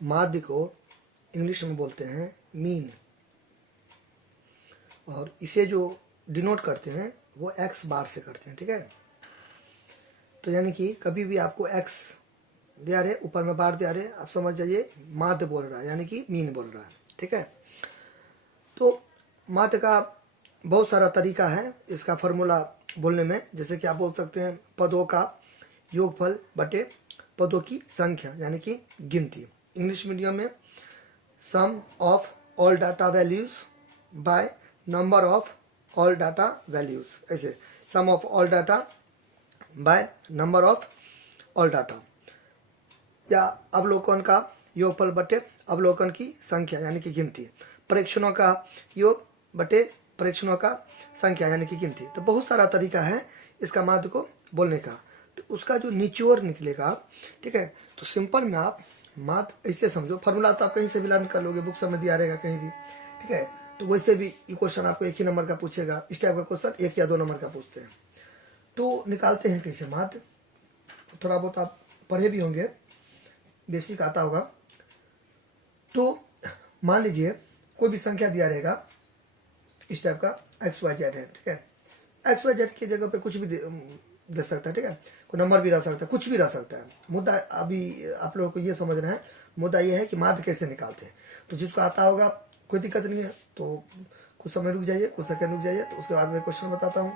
माध्य को इंग्लिश में बोलते हैं मीन, और इसे जो डिनोट करते हैं वो एक्स बार से करते हैं, ठीक है। तो यानी कि कभी भी आपको एक्स दिया रहे, ऊपर में बार दिया रहे, आप समझ जाइए माध्य बोल रहा है, यानी कि मीन बोल रहा है, ठीक है। तो माध्य का बहुत सारा तरीका है इसका फॉर्मूला बोलने में, जैसे कि आप बोल सकते हैं पदों का योगफल बटे पदों की संख्या, यानी कि गिनती। इंग्लिश मीडियम में sum of all data values by number of all data values, ऐसे sum of all data by number of all data, या अवलोकन का योगफल बटे अवलोकन की संख्या यानी कि गिनती, परीक्षणों का योग बटे परीक्षणों का संख्या यानी कि गिनती। तो बहुत सारा तरीका है इसका माध्य को बोलने का, तो उसका जो निचोड़ निकलेगा, ठीक है। तो सिंपल में आप माध्य ऐसे समझो, फॉर्मूला तो आप कहीं से भी ला निकाल लोगे, बुक में दिया रहेगा कहीं भी, ठीक है। तो वैसे भी ये क्वेश्चन आपको एक ही नंबर का पूछेगा, इस टाइप का क्वेश्चन 1 या 2 नंबर का पूछते हैं। तो निकालते हैं कैसे माध्य, थोड़ा बहुत आप पढ़े भी होंगे, बेसिक आता होगा। तो मान लीजिए कोई भी संख्या दिया रहेगा इस टाइप का, एक्स वाई जेड है, ठीक है। एक्स वाई जेड की जगह पे कुछ भी दे सकता है, ठीक है। कोई नंबर भी रह सकता है, कुछ भी रह सकता है। मुद्दा अभी आप लोगों को ये समझना है, मुद्दा ये है कि माध्य कैसे निकालते हैं। तो जिसको आता होगा कोई दिक्कत नहीं है, तो कुछ समय रुक जाइए, कुछ सेकंड रुक जाइए, तो उसके बाद मैं क्वेश्चन बताता हूँ,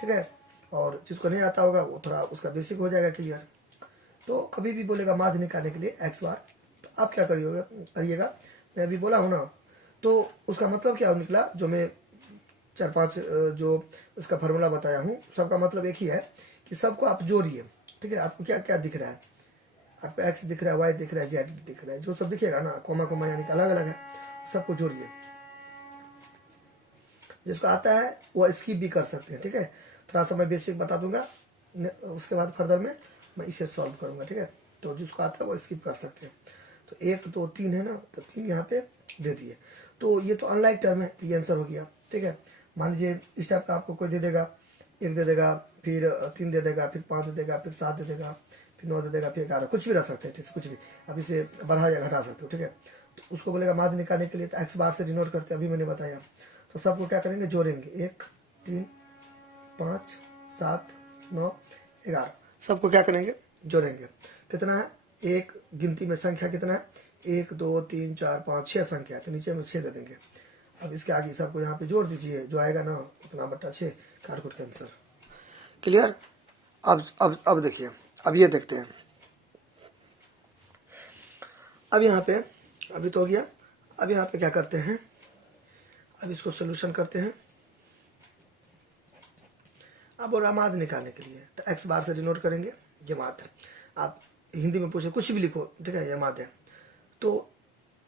ठीक है। और जिसको नहीं आता होगा वो थोड़ा उसका बेसिक हो जाएगा क्लियर। तो कभी भी बोलेगा माध्य निकालने के लिए एक्स बार, तो आप क्या करिएगा, मैं अभी बोला हूँ ना, तो उसका मतलब क्या निकला, जो मैं 4-5 जो इसका फार्मूला बताया हूँ, सबका मतलब एक ही है कि सबको आप जोड़िए, ठीक है। आपको क्या क्या दिख रहा है, आपको एक्स दिख रहा है, वाई दिख रहा है, जेड दिख रहा है, जो सब दिखेगा ना, कोमा कोमा यानी कि अलग अलग है, सबको जोड़िए। जिसको आता है वो स्किप भी कर सकते हैं, ठीक है। थोड़ा सा मैं बेसिक बता दूंगा, उसके बाद फर्दर में मैं इसे सॉल्व करूंगा, ठीक है। तो जिसको आता है वो स्किप कर सकते हैं। तो 1 2 3 है ना, तो 3 यहाँ पे दे दिए। तो ये तो अनलाइक टर्म है, तो ये आंसर हो गया, ठीक है। मान लीजिए इस टाइप का आपको कोई दे देगा, 1 दे देगा, फिर 3 दे देगा, फिर 5 दे देगा, फिर 7 दे देगा, फिर 9 दे देगा, फिर 11, कुछ भी रह सकते हैं, ठीक है, कुछ भी आप इसे बढ़ा या घटा सकते हो, ठीक है। तो उसको बोलेगा माध्य निकालने के लिए, तो एक्स बार से डिनोट करते हैं, अभी मैंने बताया। तो सबको क्या करेंगे, जोड़ेंगे, 1 3 5 7 9 11, सबको क्या करेंगे, जोड़ेंगे। कितना है, एक गिनती में संख्या कितना है, 1 2 3 4 5 6 संख्या है, तो नीचे में 6 दे देंगे। अब इसके आगे सबको यहाँ पे जोड़ दीजिए, जो आएगा ना उतना बट्टा 6, काटकुट के आंसर क्लियर। अब देखिए, अब ये देखते हैं, अब यहाँ पे अभी तो हो गया। अब यहाँ पे क्या करते हैं, अब इसको सोल्यूशन करते हैं। अब और माध्य निकालने के लिए तो एक्स बार से डिनोट करेंगे, ये माध्य। आप हिंदी में पूछे कुछ भी लिखो, ठीक है, ये माध्य है। तो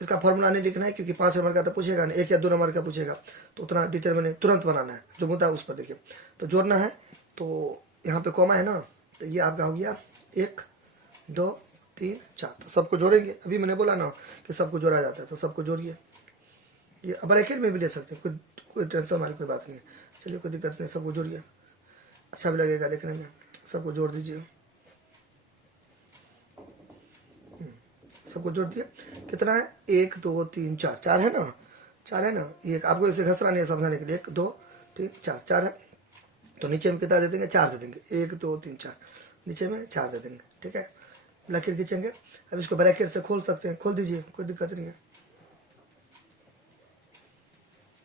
इसका फॉर्मूला नहीं लिखना है, क्योंकि 5 नंबर का तो पूछेगा नहीं, 1 या 2 नंबर का पूछेगा, तो उतना डिटेल मैंने तुरंत बनाना है, जो मुद्दा है उस पर देखिए। तो जोड़ना है, तो यहाँ पे कॉमा है ना, तो ये आपका हो गया 1 2 3 4, तो सबको जोड़ेंगे। अभी मैंने बोला ना कि सबको जोड़ा जाता है, तो सबको जोड़िए। ये ब्रैकेट में भी ले सकते हैं, कोई टेंशन वाली कोई बात नहीं है। चलिए कोई दिक्कत नहीं, सबको जोड़िए, अच्छा भी लगेगा देखने में। सबको जोड़ दीजिए, सबको जोड़ दिया। कितना है, 1 2 3 4, 4 है ना, 4 है ना। ये आपको इसे घसरा नहीं है समझाने के लिए, 1 2 3 4, 4 है। तो नीचे में कितना दे देंगे, 4 दे देंगे, 1 2 3 4, नीचे में 4 दे देंगे, ठीक है। ब्रैकेट खींचेंगे। अब इसको ब्रैकेट से खोल सकते हैं, खोल दीजिए, कोई दिक्कत नहीं है,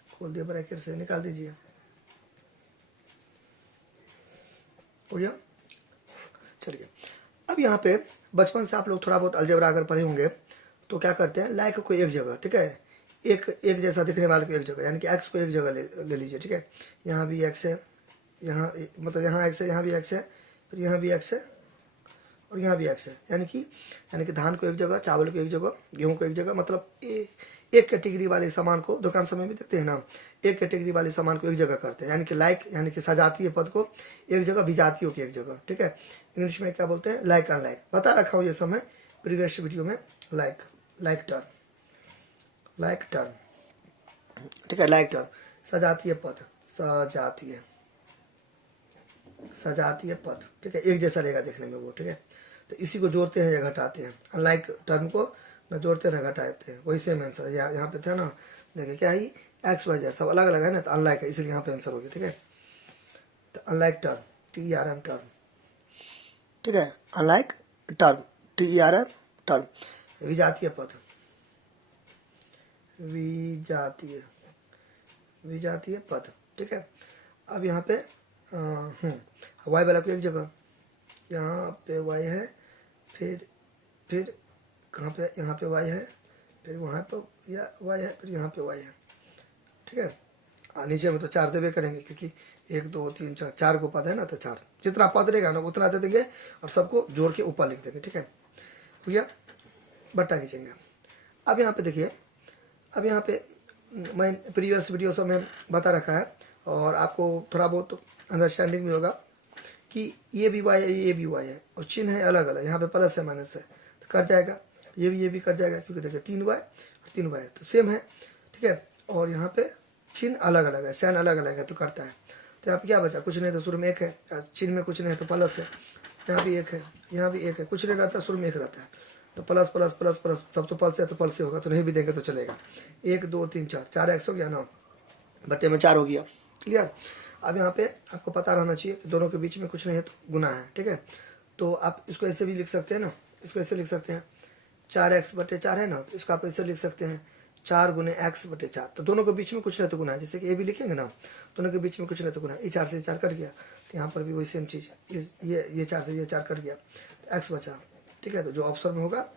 खोल दिया ब्रैकेट से, निकाल दीजिए, हो गया। चलिए, अब यहाँ पे बचपन से आप लोग थोड़ा बहुत अलजेब्रा अगर पढ़े होंगे, तो क्या करते हैं, लाइक को एक जगह, ठीक है, एक जैसा दिखने वाले को एक जगह, यानी कि एक्स को एक जगह ले लीजिए, ठीक है। यहाँ भी एक्स है, यहाँ मतलब यहाँ एक्स है, यहाँ भी एक्स है, फिर यहाँ भी एक्स है, और यहाँ भी एक्स है, यानी कि धान को एक जगह, चावल को एक जगह, गेहूं को एक जगह, मतलब एक कैटेगरी वाले सामान को, दुकान समय भी देखते हैं ना, एक कैटेगरी वाले सामान को एक जगह करते हैं, यानी कि लाइक, यानी कि सजातीय पद को एक जगह, विजातियों की एक जगह, ठीक है। इंग्लिश में क्या बोलते हैं, लाइक अनलाइक, बता रखा हूँ ये समय प्रीवियस वीडियो में। लाइक टर्म, ठीक है, लाइक टर्म, सजातीय पद, सजातीय पद, ठीक है, एक जैसा रहेगा देखने में वो, ठीक है। तो इसी को जोड़ते हैं या घटाते हैं, अनलाइक टर्म को ना जोड़ते ना घटाते हैं, वही सेम आंसर है। यहाँ पे था ना, देखिए क्या है, एक्स वाई जेड सब अलग अलग है ना, तो अनलाइक है, इसलिए यहाँ पे आंसर हो गया। ठीक है, तो अनलाइक टर्म, TERM टर्म, ठीक है, अनलाइक टर्म, TERM टर्म, विजातीय पद, विजातीय, विजातीय पद। ठीक है, अब यहाँ पे वाई वाला को एक जगह, यहाँ पे वाई है, फिर कहाँ पे, यहाँ पे वाई है, फिर वहाँ पर या वाई है, फिर यहाँ पे वाई है। ठीक है, नीचे में तो 4 देवे करेंगे, क्योंकि 1 2 3 4 4 को पद है ना, तो 4 जितना पद रहेगा ना उतना दे देंगे और सबको जोड़ के ऊपर लिख देंगे। ठीक है, भैया बट्टा खींचेंगे। अब यहाँ पे देखिए, अब यहाँ पे मैं प्रीवियस वीडियो से मैं बता रखा है और आपको थोड़ा बहुत अंडरस्टैंडिंग में होगा कि ये भी वाई है, ये भी वाई है और चिन्ह है अलग अलग, यहाँ पे प्लस है माइनस है, तो कट जाएगा, ये भी कट जाएगा, क्योंकि देखिए 3 वाई और 3 वाई तो सेम है। ठीक है, और यहाँ पे चिन्ह अलग अलग है, साइन अलग अलग है, तो करता है। तो यहाँ पे क्या बचा, कुछ नहीं, तो शुरू में 1 है, चिन्ह में कुछ नहीं है तो प्लस है, यहाँ भी 1 है, यहाँ भी 1 है, कुछ नहीं रहता, शुरू में 1 रहता है, तो प्लस प्लस प्लस प्लस, सब तो प्लस है तो प्लस से होगा, तो नहीं भी देंगे तो चलेगा। 1 2 3 4, 4 एक्स हो गया ना, बट्टे में 4 हो गया। क्लियर। अब यहाँ पे आपको पता रहना चाहिए कि दोनों के बीच में कुछ नहीं है तो गुना है। ठीक है, तो आप इसको ऐसे भी लिख सकते हैं ना, इसको ऐसे लिख सकते हैं, 4x/4 है ना, तो इसको आप ऐसे लिख सकते हैं 4 गुने x/4, तो दोनों के बीच में कुछ नहीं तो गुना है, जैसे कि ये भी लिखेंगे ना, दोनों के बीच में कुछ नहीं तो गुना है। ये 4 से 4 कट गया, तो यहाँ पर भी वही सेम चीज़, ये 4 से ये 4 कट गया, तो x बचा। ठीक है, तो जो ऑप्शन में होगा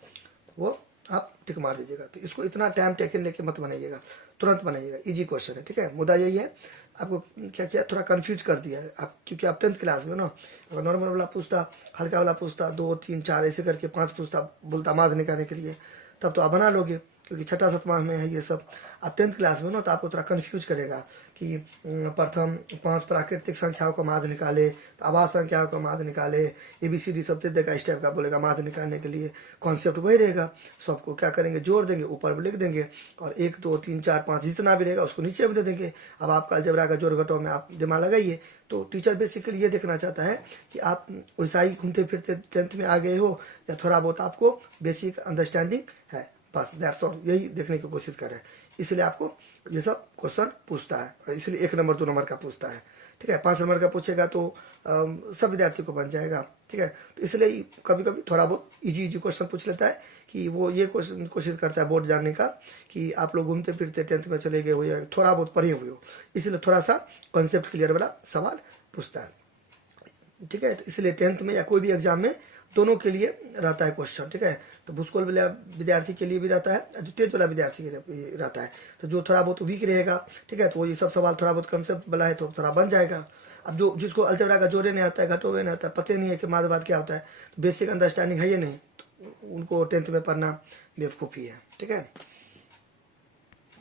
वो आप टिक मार दीजिएगा। तो इसको इतना टाइम टेकन लेके मत बनाइएगा, तुरंत बनाइएगा, इजी क्वेश्चन है। ठीक है, मुद्दा यही है, आपको क्या क्या थोड़ा कंफ्यूज कर दिया है आप, क्योंकि आप 10th क्लास में हो ना। अगर नॉर्मल वाला पूछता, हल्का वाला पूछता, 2 3 4 ऐसे करके 5 पूछता, बोलता माध्य निकालने के लिए, तब तो आप बना लोगे, क्योंकि छठा सतमा में है ये सब। आप 10th क्लास में हो ना, तो आपको थोड़ा कन्फ्यूज करेगा कि प्रथम 5 प्राकृतिक संख्याओं का माध्य निकाले, तो आवास संख्याओं का माध्य निकाले, ABCD सब दे देगा, इस टाइप का बोलेगा माध्य निकालने के लिए। कॉन्सेप्ट वही रहेगा, सबको क्या करेंगे, जोड़ देंगे, ऊपर में लिख देंगे, और 1 2 3 4 5 जितना भी रहेगा उसको नीचे में दे देंगे। अब आपका अलजेब्रा का जोड़ घटाव में आप दिमाग लगाइए। तो टीचर बेसिकली ये देखना चाहता है कि आप वैसा ही घूमते फिरते 10th में आ गए हो, या थोड़ा बहुत आपको बेसिक अंडरस्टैंडिंग है, बस दैट्स ऑल, यही देखने की कोशिश कर रहे हैं। इसलिए आपको ये सब क्वेश्चन पूछता है, इसलिए 1 नंबर 2 नंबर का पूछता है। ठीक है, 5 नंबर का पूछेगा तो सब विद्यार्थी को बन जाएगा। ठीक है, तो इसलिए कभी कभी थोड़ा बहुत इजी क्वेश्चन पूछ लेता है कि वो ये क्वेश्चन कोशिश करता है बोर्ड जानने का कि आप लोग घूमते फिरते 10th में चले गए हो या थोड़ा बहुत पढ़े हुए हो, इसलिए थोड़ा सा कॉन्सेप्ट क्लियर वाला सवाल पूछता है। ठीक है, तो इसलिए 10th में या कोई भी एग्जाम में दोनों के लिए रहता है क्वेश्चन। ठीक है, तो भूस्कोल वाला विद्यार्थी के लिए भी रहता है, जो तेज वाला विद्यार्थी के लिए भी रहता है। तो जो थोड़ा बहुत वीक रहेगा, ठीक है, तो ये सब सवाल थोड़ा बहुत कंसेप्ट वाला है तो थोड़ा बन जाएगा। अब जो जिसको अलजेब्रा का जोड़े नहीं आता है, घटोवे नहीं आता है, पते नहीं है कि माध्य क्या होता है, तो बेसिक अंडरस्टैंडिंग है ये नहीं, तो उनको 10th में पढ़ना बेवकूफ़ी है। ठीक है।